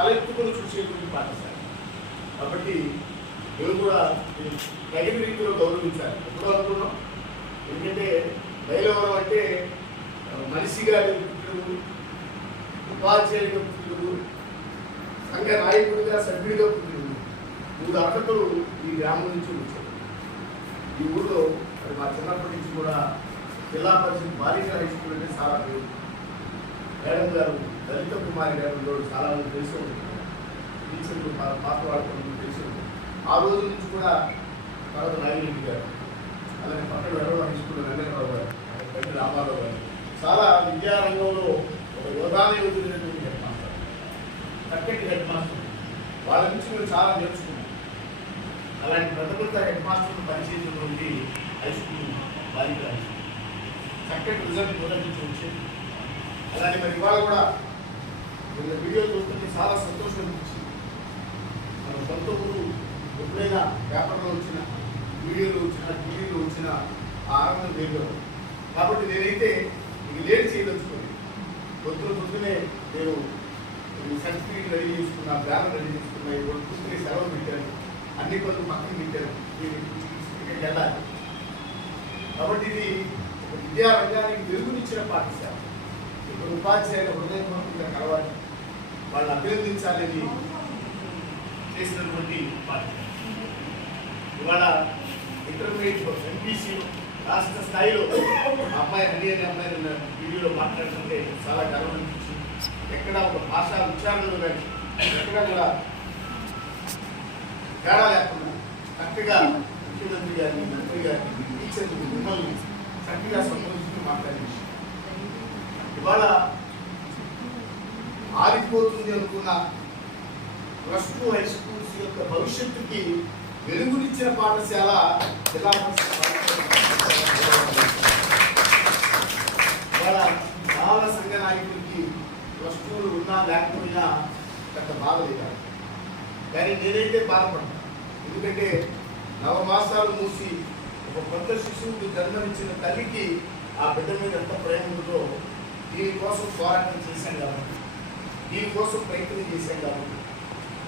తలెత్తుకుని చూసేటువంటి పాఠశాల కాబట్టి మేము కూడా తగిన రీతిలో గౌరవించాలి. ఎప్పుడో అనుకున్నాం. ఎందుకంటే బయలువరం అంటే మనిషిగా మనిషి గారి పుట్టినరు ఉపాధ్యాయుడిగా పుట్టినరు సంఘ నాయకుడిగా సభ్యుడిగా పుట్టినరు మూడు అర్హతలు ఈ గ్రామం నుంచి వచ్చాయి ఈ ఊళ్ళో మరి మా చిన్నప్పటి నుంచి కూడా జిల్లా పరిషత్ బాలిక హై స్కూల్ అంటే చాలా పేరు. మేడం గారు దళిత కుమారి గారు చాలా మంది తెలిసి. ఉంటుంది టీచర్లు పా- పాత్ర వాడుతున్న తెలిసి. ఉంటుంది ఆ రోజు నుంచి కూడా తర్వాత నాగిరెడ్డి గారు అలాగే పక్కన వెరవ తీసుకున్న స్కూల్ గారు పెద్ద రామారావు గారు చాలా విద్యారంగంలో ఒక యోగాన్ని వదిలినటువంటి హెడ్ మాస్టర్ చక్కటి హెడ్ మాస్టర్. వాళ్ళ నుంచి మేము చాలా నేర్చుకున్నాం. అలాంటి పెద్ద పెద్ద హెడ్ మాస్టర్లు పనిచేసినటువంటి హై స్కూల్ బాలిక హై స్కూల్ చక్కటి రిజల్ట్ కూడా నుంచి వచ్చేది. అలానే మరి ఇవాళ కూడా నిన్న వీడియో చూస్తుంటే చాలా సంతోషం అనిపించింది. మన సొంత ఊరు ఎప్పుడైనా పేపర్లో వచ్చిన వీడియోలు వచ్చిన టీవీలో వచ్చిన ఆనందం లేదు. కాబట్టి నేనైతే ఇది లేట్ చేయదలుచుకోండి పొద్దున పొద్దునే నేను సర్టిఫికేట్ రెడీ చేసుకున్నా బ్యానర్ రెడీ చేసుకున్నా ఇప్పుడు పుస్తకం సెలవు పెట్టాను. అన్ని పనులు పక్కన పెట్టాను. ఇక్కడికి వెళ్ళాలి. కాబట్టి ఇది విద్యారంగానికి వెలుగునిచ్చిన పాఠశాల. ఇప్పుడు ఉపాధ్యాయుల హృదయపూర్వకంగా కలవాలి. వాళ్ళని అభినందించాలని చేసినటువంటి పాఠశాల ఇవాళ ఇంటర్మీడియట్ ఎంపీసీ రాష్ట్ర స్థాయిలో అమ్మాయి హరి అనే అమ్మాయి వీడియోలో మాట్లాడుతుంటే చాలా గర్వం అనిపించింది. ఎక్కడ ఒక భాషా ఉచ్చారణలు కానీ ఎక్కడ కూడా తేడా లేకుండా చక్కగా ముఖ్యమంత్రి గారిని మంత్రి గారిని టీచర్ని మిమ్మల్ని చక్కగా సంబంధించి మాట్లాడే ఇవాళ ఆరిపోతుంది అనుకున్న ప్లస్ టూ హై స్కూల్స్ యొక్క భవిష్యత్తుకి వెలుగునిచ్చిన పాఠశాల జిల్లా బాల సంఘ నాయకుడికి ప్లస్ టూలు ఉన్నా లేకపోయినా పెద్ద బాధ లేదా? కానీ నేనైతే బాధపడ్డా ఎందుకంటే నవమాసాలు మూసి ఒక కొత్త శిశువుకి జన్మనిచ్చిన తల్లికి ఆ బిడ్డ మీద ఎంత ప్రేమ ఉందో దీనికోసం పోరాటం చేశాం కాబట్టి. దీనికోసం ప్రయత్నం చేశాం కాబట్టి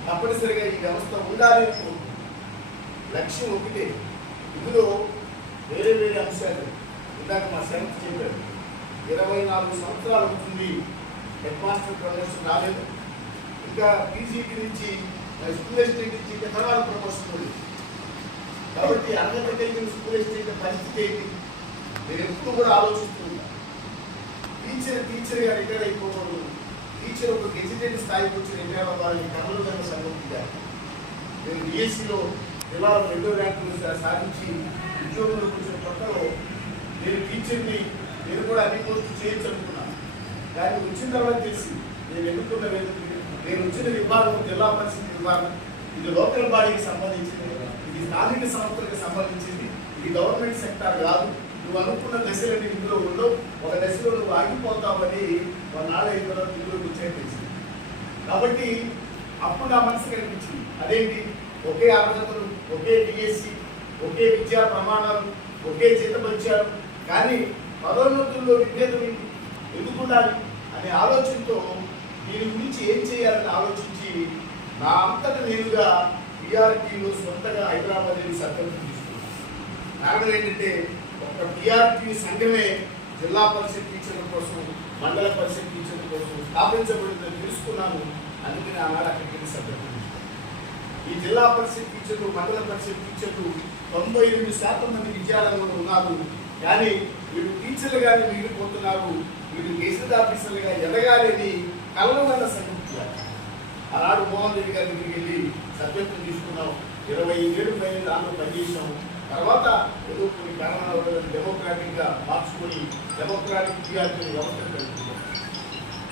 తప్పనిసరిగా ఈ వ్యవస్థ ఉండాలి. లక్ష్యం ఒకటే ఇందులో వేరే వేరే అంశాలు. ఇందాక మా సెవెంత్ చెప్పారు ఇరవై నాలుగు సంవత్సరాలు అవుతుంది. హెడ్ మాస్టర్ ప్రమోషన్ రాలేదు. ఇంకా పీజీటీ నుంచి స్కూల్ ఎస్టేట్ నుంచి ఇంకా తర్వాత ప్రమోషన్ ఉంది. కాబట్టి అర్హత కలిగిన స్కూల్ ఎస్టేట్ పరిస్థితి ఏంటి? నేను ఎప్పుడు కూడా ఆలోచిస్తున్నాను టీచర్ టీచర్గా రిటైర్ అయిపోకూడదు టీచర్ ఒక గెజిటెడ్ స్థాయికి వచ్చి రిటైర్ అవ్వాలని కర్నూలు గంగ సంబంధించారు నేను బీఎస్సీలో ఇలా రెండో ర్యాంకులు సాధించి ఉద్యోగంలో వచ్చిన కొత్తలో నేను టీచర్ని నేను కూడా అన్ని పోస్టులు చేయొచ్చు అనుకున్నాను కానీ వచ్చిన తర్వాత తెలిసి నేను ఎన్నుకున్న వేదిక నేను వచ్చిన విభాగం జిల్లా పరిస్థితి విభాగం. ఇది లోకల్ బాడీకి సంబంధించింది. ఇది స్థానిక సంస్థలకు సంబంధించింది. ఇది గవర్నమెంట్ సెక్టార్ కాదు. నువ్వు అనుకున్న దశలన్నీ ఇందులో ఉండవు. ఒక దశలో నువ్వు ఆగిపోతావని నాలుగు నాలుగైదు తర్వాత ఇందులోకి వచ్చాయి కాబట్టి అప్పుడు నా మనసు కనిపించింది. అదేంటి? ఒకే అర్హతలు ఒకే డిఎస్సి ఒకే విద్యా ప్రమాణాలు ఒకే జీతపరిచారు కానీ పదోన్నతుల్లో విద్యతలు ఎందుకు ఉండాలి? అనే ఆలోచనతో దీని గురించి ఏం చేయాలని ఆలోచించి నా అంతట నేనుగా బీఆర్టీలో సొంతగా హైదరాబాద్ సర్కల్ తీసుకున్నాను. కారణం ఏంటంటే ఒక టీఆర్పీ సంఘమే జిల్లా పరిషత్ టీచర్ల కోసం మండల పరిషత్ టీచర్ల కోసం స్థాపించబడిందని తెలుసుకున్నాను. అందుకని ఆనాడు అక్కడికి సభ్యులు ఈ జిల్లా పరిషత్ టీచర్లు మండల పరిషత్ టీచర్లు తొంభై ఎనిమిది శాతం మంది విద్యారంగంలో ఉన్నారు. కానీ వీళ్ళు టీచర్లుగానే మిగిలిపోతున్నారు. వీళ్ళు గెజిట్ ఆఫీసర్లుగా ఎదగాలని కలవగల సంగతి ఆనాడు మోహన్ రెడ్డి గారి దగ్గరికి వెళ్ళి సభ్యత్వం తీసుకున్నాం. ఇరవై ఏడు పైన దాంట్లో పనిచేసాము తర్వాత ఏదో కొన్ని కారణాల వల్ల డెమోక్రాటిక్గా మార్చుకొని డెమోక్రాటిక్ టీఆర్పీ వ్యవస్థ కలుపుకున్నాం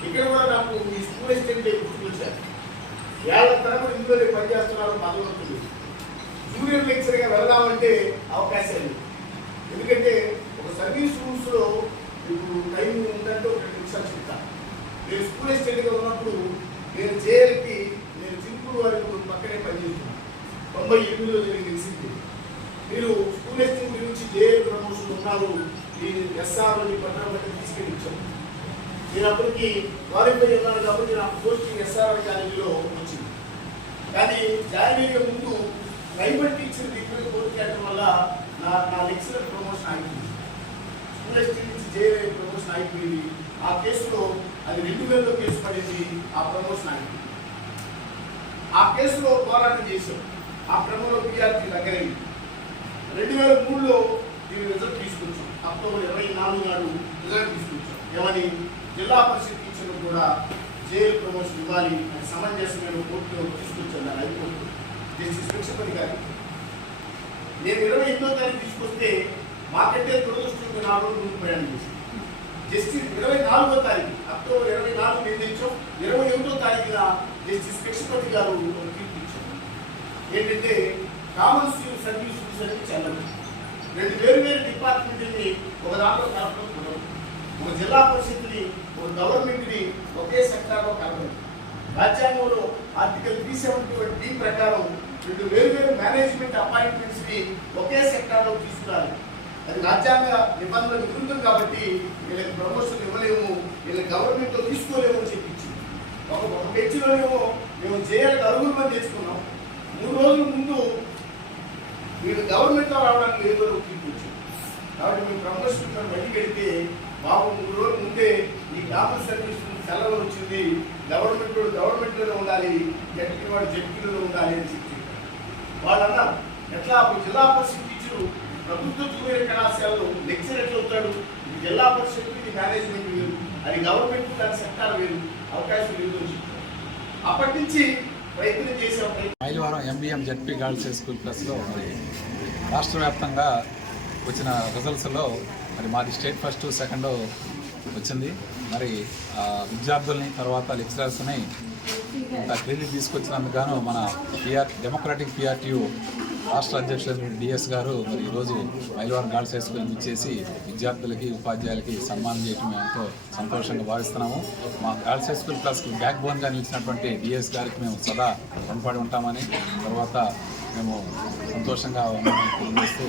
ఇక్కడ కూడా నాకు ఈ స్కూల్ అసిస్టెంట్ గుర్తుకొచ్చారు. ఏళ్ళ తరగతి ఇందులో పనిచేస్తున్నారు పదవుతుంది జూనియర్ లెక్చర్గా వెళ్దామంటే అవకాశం లేదు. ఎందుకంటే ఒక సర్వీస్ రూల్స్లో ఇప్పుడు టైం ఉందంటే ఒక రెండు నిమిషాలు చెప్తాను నేను స్కూల్ ఎస్టేట్గా ఉన్నప్పుడు నేను జేఎల్కి నేను చింపుడు వారికి పక్కనే పనిచేస్తున్నాను. తొంభై ఎనిమిదిలో జరిగింది మీరు స్కూల్ గురించి నుంచి ప్రమోషన్ ఉన్నారు ఈ ఎస్ఆర్ పట్టణం బట్టి నేను అప్పటికి వారిపై ఉన్నాను కాబట్టి నాకు పోస్టింగ్ ఎస్ఆర్ఆర్ కాలేజీలో వచ్చింది. కానీ జాయిన్ అయ్యే ముందు ప్రైవేట్ టీచర్ డిగ్రీ కోర్టు చేయడం వల్ల నా నా లెక్చరర్ ప్రమోషన్ అయిపోయింది స్కూల్ నుంచి జేఏ ప్రమోషన్ ఆగిపోయింది. ఆ కేసులో అది రెండు వేలలో కేసు పడింది ఆ ప్రమోషన్ ఆగిపోయింది. ఆ కేసులో పోరాటం చేశాం. ఆ క్రమంలో పిఆర్టీ దగ్గరైంది. రెండు వేల మూడులో దీని రిజల్ట్ తీసుకొచ్చాం. అక్టోబర్ ఇరవై నాలుగు నాడు రిజల్ట్ తీసుకొచ్చాం. ఏమని? జిల్లా పరిషత్ టీచర్లు కూడా జైలు ప్రమోషన్ ఇవ్వాలి అని సమంజసమైన కోర్టులో తీసుకొచ్చాను దాని హైకోర్టు. జస్టిస్ విక్షపతి గారి. నేను ఇరవై ఎనిమిదో తారీఖు తీసుకొస్తే మాకంటే దురదృష్టంగా నాలుగు రోజులు ప్రయాణం చేశాను జస్టిస్ ఇరవై నాలుగో తారీఖు అక్టోబర్ ఇరవై నాలుగు నిర్ణయించాం ఇరవై ఎనిమిదో తారీఖున జస్టిస్ విక్షపతి గారు తీర్పు ఇచ్చారు. ఏంటంటే కామన్ సివిల్ సర్వీస్ రూల్స్ అనేది చెల్లదు రెండు వేరు వేరు డిపార్ట్మెంట్ని ఒక దాంట్లో కలపడం కుదరదు. ఒక జిల్లా పరిషత్ని ఒక గవర్నమెంట్ని ఒకే సెక్టార్లో కలపదు రాజ్యాంగంలో article three seventy one D ప్రకారం రెండు వేరు వేరు మేనేజ్మెంట్ అపాయింట్మెంట్స్ని ఒకే సెక్టార్లో తీసుకురాలి. అది రాజ్యాంగ నిబంధనలు విరుద్ధం కాబట్టి వీళ్ళకి ప్రమోషన్ ఇవ్వలేము వీళ్ళకి గవర్నమెంట్లో తీసుకోలేము అని చెప్పించింది. ఒక ఒక బెంచ్లోనేమో మేము చేయాలి అరుగులు మంది తెచ్చుకున్నాం మూడు రోజుల ముందు వీళ్ళు గవర్నమెంట్లో రావడానికి ఏదో ఒక కాబట్టి మేము ప్రమోషన్ బయటికి వెళ్తే మాకు మూడు రోజుల ముందే ఈ గ్రామ సర్వీస్ సెలవు వచ్చింది. గవర్నమెంట్ గవర్నమెంట్లోనే ఉండాలి. జడ్పీ వాడు జడ్పీలో ఉండాలి అని చెప్పి వాళ్ళు ఎట్లా జిల్లా పరిషత్ టీచరు ప్రభుత్వ జూనియర్ కళాశాలలో లెక్చర్ ఎట్లా అవుతాడు జిల్లా పరిషత్ ఇది మేనేజ్మెంట్ వేరు అది గవర్నమెంట్ దాని సెక్టార్ వేరు. అవకాశం లేదు అని చెప్తారు అప్పటి నుంచి ప్రయత్నం చేసాం MBM ZP girls high school ప్లస్లో మరి రాష్ట్ర వ్యాప్తంగా వచ్చిన రిజల్ట్స్లో మరి మాది స్టేట్ ఫస్ట్ సెకండ్ వచ్చింది. మరి విద్యార్థుల్ని తర్వాత లెక్చరర్స్ని క్రెడిట్ తీసుకొచ్చినందుకు గాను మన పిఆర్ డెమోక్రాటిక్ పిఆర్టీయూ రాష్ట్ర అధ్యక్షులు డిఎస్ గారు మరి ఈరోజు మైలవరం గర్ల్స్ హై స్కూల్ ఇచ్చేసి విద్యార్థులకి ఉపాధ్యాయులకి సన్మానం చేయడం మేము ఎంతో సంతోషంగా భావిస్తున్నాము. మా గర్ల్స్ హై స్కూల్ బ్యాక్ బోన్గా నిలిచినటువంటి డిఎస్ గారికి మేము సదా రుణపడి ఉంటామని తర్వాత మేము సంతోషంగా ఉన్నామని తెలియజేస్తూ